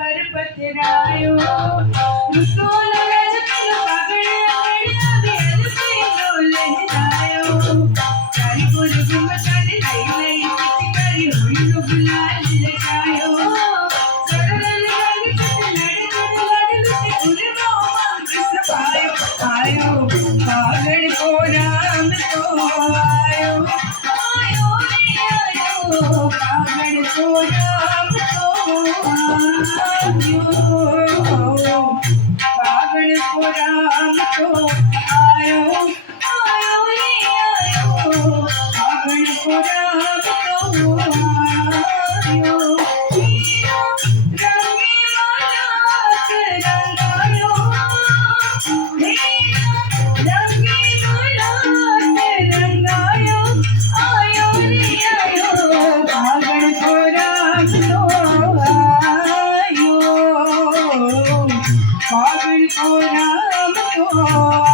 पर पथरायो उसको लगा जब पागल आगड़िया बेल पे लो लहरायो चारी पुर घुमसान लई लई पिचकारी हुई लो गुलाल लगायो सरल लग लड़ लुटे उलवा मांग सपायो आयो पागल को राम तो आयो आयो रे आयो पागल को राम तो आयो पागल को राम तो आयो आयो रे आयो पागल को राम तो आयो हीरा रंगी माला रंगायो हीरा रंगी माला रंगायो आयो रे आयो पागल को राम तो आयो पागल को राम तो